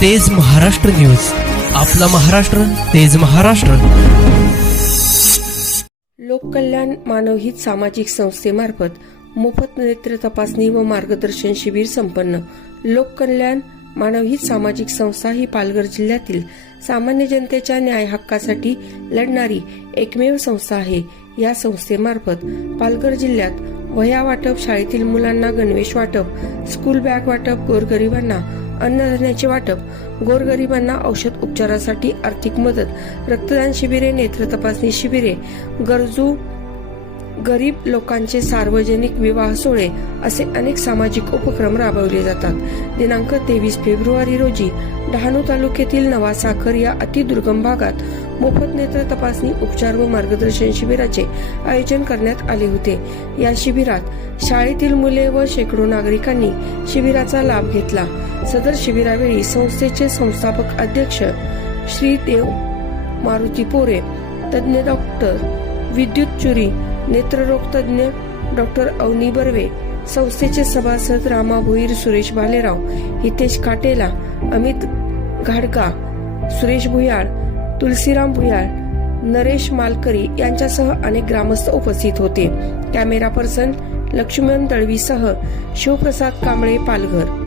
तेज महाराष्ट्र न्यूज. आपला महाराष्ट्र तेज महाराष्ट्र. लोककल्याण मानवहित सामाजिक संस्थेमार्फत मोफत नेत्र तपासणी व मार्गदर्शन शिबिर संपन्न. लोककल्याण मानवहित सामाजिक संस्था ही पालघर जिल्ह्यातील सामान्य जनतेच्या न्याय हक्कासाठी लढणारी एकमेव संस्था आहे. या संस्थेमार्फत पालघर जिल्ह्यात वह्या वाटप शाळेतील मुलांना गणवेश वाटप स्कूल बॅग वाटप गोरगरिबांना अन्नधान्याचे वाटप गोरगरिबांना औषध उपचारासाठी आर्थिक मदत रक्तदान शिबिरे नेत्र तपासणी शिबिरे गरजू गरीब लोकांचे सार्वजनिक विवाह सोहळे असे अनेक सामाजिक उपक्रम राबवले जातात. दिनांक तेवीस फेब्रुवारी रोजी डहाणू तालुक्यातील नवा साखर या अतिदुर्गम भागात मोफत नेत्र तपासणी उपचार व मार्गदर्शन शिबिराचे आयोजन करण्यात आले होते. या शिबिरात शाळेतील मुले व शेकडो नागरिकांनी शिबिराचा लाभ घेतला. सदर शिबिरावेळी संस्थेचे संस्थापक अध्यक्ष श्री देव मारुती पोरे तज्ज्ञ डॉक्टर विद्युत चुरी नेत्ररोग तज्ज्ञ डॉक्टर अवनी बर्वे संस्थेचे सभासद रामा भोईर सुरेश भालेराव हितेश काटेला अमित घाडका सुरेश भुयाळ तुलसीराम भुयाळ नरेश मालकरी यांच्यासह अनेक ग्रामस्थ उपस्थित होते. कॅमेरा पर्सन लक्ष्मण दळवीसह शिवप्रसाद कांबळे पालघर.